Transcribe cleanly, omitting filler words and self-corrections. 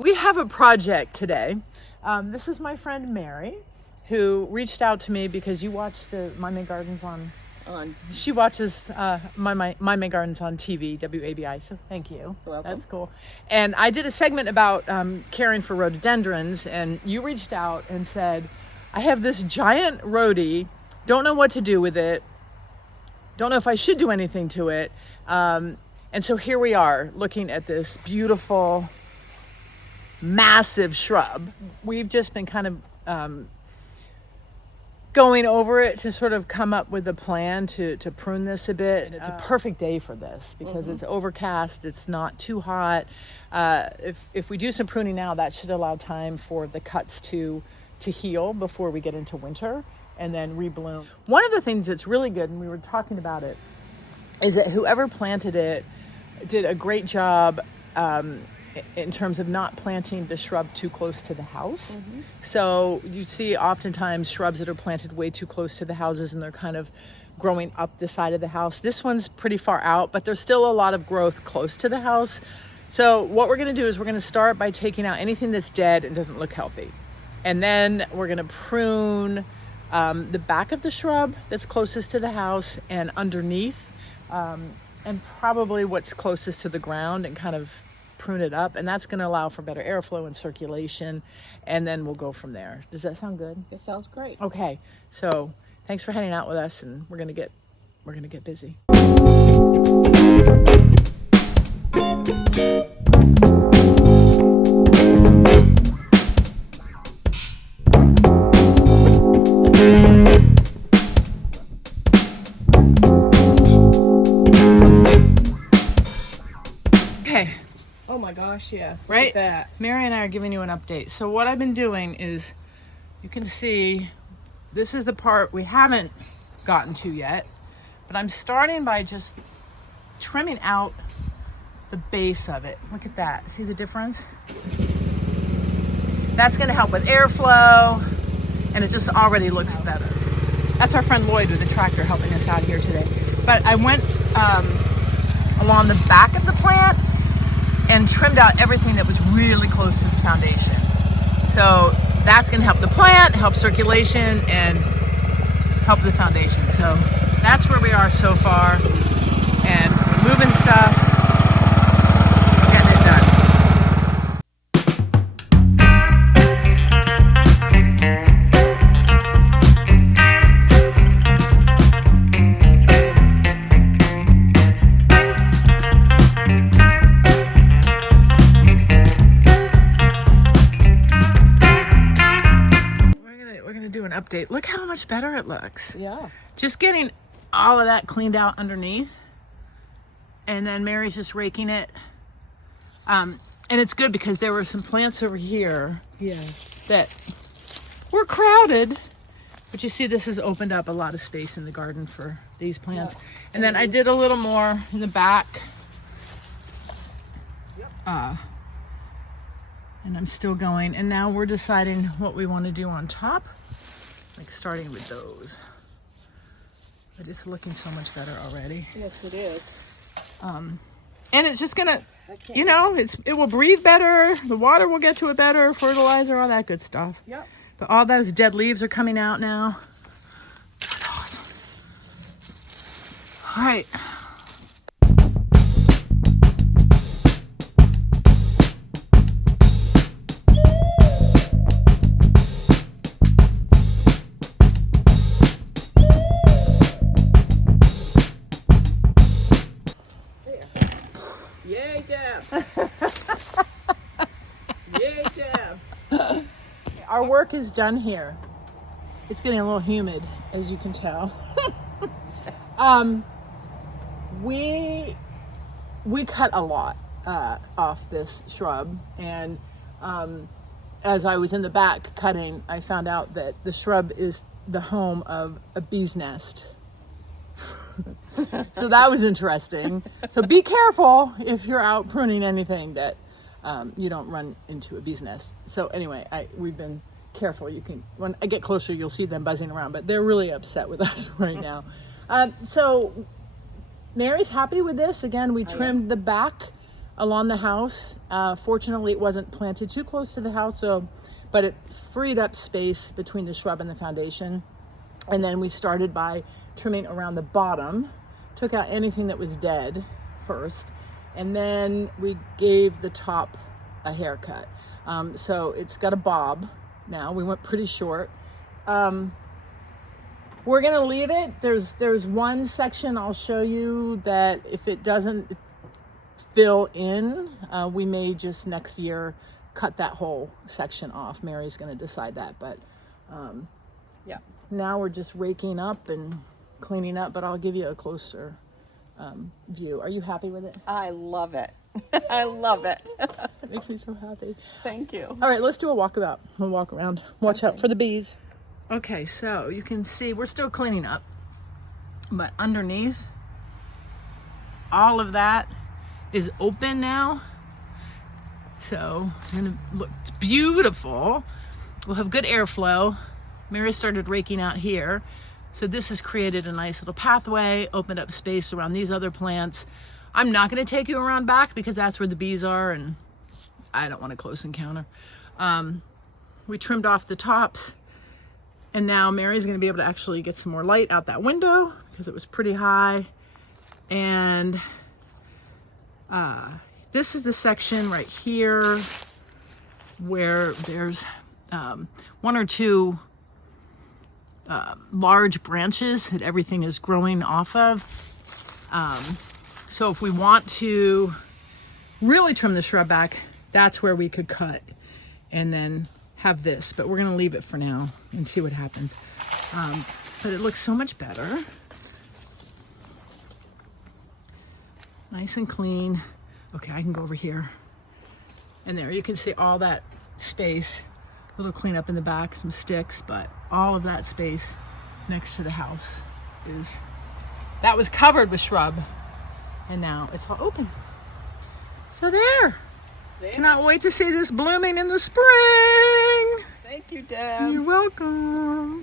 We have a project today. This is my friend Mary, who reached out to me because you watch the My Maine Gardens on. She watches My Maine Gardens on TV, WABI. So thank you. You're welcome. That's cool. And I did a segment about caring for rhododendrons, and you reached out and said, "I have this giant rhodie. Don't know what to do with it. Don't know if I should do anything to it." And so here we are, looking at this beautiful, massive shrub. We've just been kind of going over it to sort of come up with a plan to prune this a bit. And it's a perfect day for this because it's overcast, it's not too hot. If we do some pruning now, that should allow time for the cuts to heal before we get into winter and then rebloom. One of the things that's really good, and we were talking about it, is that whoever planted it did a great job in terms of not planting the shrub too close to the house. So you see oftentimes shrubs that are planted way too close to the houses and they're kind of growing up the side of the house. This one's pretty far out, but there's still a lot of growth close to the house. So what we're gonna do is we're gonna start by taking out anything that's dead and doesn't look healthy. And then we're gonna prune the back of the shrub that's closest to the house and underneath, and probably what's closest to the ground, and kind of prune it up, and that's going to allow for better airflow and circulation, and then we'll go from there. Does that sound good? It sounds great. Okay, so thanks for hanging out with us, and we're gonna get busy. Okay. Oh my gosh, yes. Right? Look at that. Mary and I are giving you an update. So what I've been doing is, you can see, this is the part we haven't gotten to yet, but I'm starting by just trimming out the base of it. Look at that. See the difference? That's going to help with airflow, and it just already looks better. That's our friend Lloyd with the tractor helping us out here today. But I went along the back of the plant and trimmed out everything that was really close to the foundation. So that's gonna help the plant, help circulation, and help the foundation. So that's where we are so far. And we're moving stuff, getting it done. Update. Look how much better it looks. Yeah. Just getting all of that cleaned out underneath, and then Mary's just raking it. And it's good because there were some plants over here, Yes. that were crowded, but you see this has opened up a lot of space in the garden for these plants. Yeah. And then I did a little more in the back. And I'm still going, and now we're deciding what we want to do on top. Like starting with those, but it's looking so much better already. Yes, it is. And it's just gonna, you know, it will breathe better. The water will get to it better. Fertilizer, all that good stuff. Yep. But all those dead leaves are coming out now. That's awesome. All right. Yay, Deb. Yay, Deb. Our work is done here. It's getting a little humid, as you can tell. We cut a lot off this shrub, and as I was in the back cutting, I found out that the shrub is the home of a bee's nest. So that was interesting. So be careful if you're out pruning anything that you don't run into a bee's nest. So anyway, we've been careful. You can, when I get closer, you'll see them buzzing around, but they're really upset with us right now. So Mary's happy with this. Again, we trimmed the back along the house. Fortunately, it wasn't planted too close to the house, but it freed up space between the shrub and the foundation. And then we started by trimming around the bottom, took out anything that was dead first, and then we gave the top a haircut. So it's got a bob now. We went pretty short. We're gonna leave it. There's one section I'll show you that if it doesn't fill in, we may just next year cut that whole section off. Mary's gonna decide that, but yeah. Now we're just raking up and cleaning up, but I'll give you a closer view. Are you happy with it? I love it. I love it. It makes me so happy. Thank you. All right, let's do a walkabout. We'll walk around. Watch out for the bees. Okay, so you can see we're still cleaning up, but underneath, all of that is open now. So it's gonna look beautiful. We'll have good airflow. Mary started raking out here. So this has created a nice little pathway, opened up space around these other plants. I'm not gonna take you around back because that's where the bees are and I don't want a close encounter. We trimmed off the tops and now Mary's gonna be able to actually get some more light out that window because it was pretty high. And this is the section right here where there's one or two large branches that everything is growing off of. So if we want to really trim the shrub back, that's where we could cut and then have this, but we're gonna leave it for now and see what happens. But it looks so much better. Nice and clean. Okay, I can go over here. And there you can see all that space. A little cleanup in the back, some sticks, but all of that space next to the house that was covered with shrub. And now it's all open. So there. Cannot wait to see this blooming in the spring. Thank you, Deb. You're welcome.